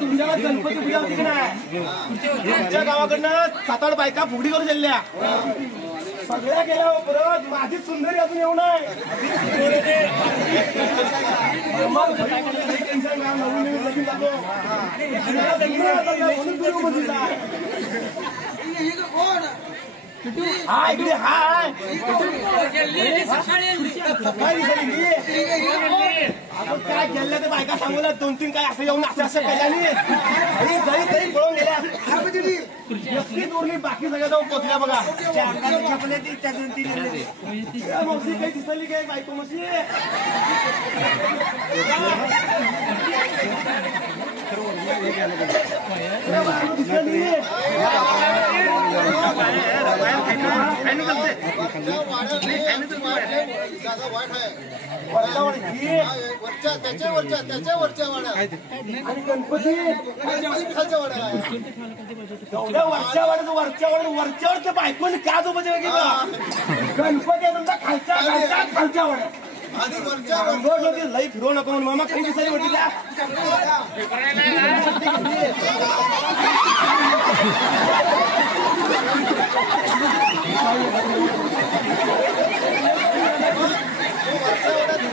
तुमच्या गणपती पूजा होती की नाही? तुमच्या गावाकडनं 7-8 बायका फुगडी करून चालल्या सगळ्या गेल्या परत माझी सुंदरी अजून येऊ नये नवीन नवीन लगीन जातो हाय इकडे हाय काय गेल्या ते बायका सांगूला 2-3 काय असं येऊन असं केल्याने जाई पळून गेल्या बाकी सगळ्या जाऊन पोचल्या बघा मौसी काही दिसली काय बायको मशी दिसली त्याच्या वरच्या वाड्या आणि गणपती खालच्या वाड्या एवढ्या वरच्यावर बायकोने का जो म्हणजे गणपती तुमचा खालच्या वाड्या आणि वरच्या लई फिरवू नको म्हणून मामा काही दिसायला वाटली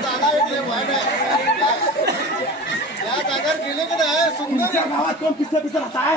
जागा ऐकले वाईट आहे या जागेवर गेले की नाही सुंदर गावात कोण पिसं राहत आहे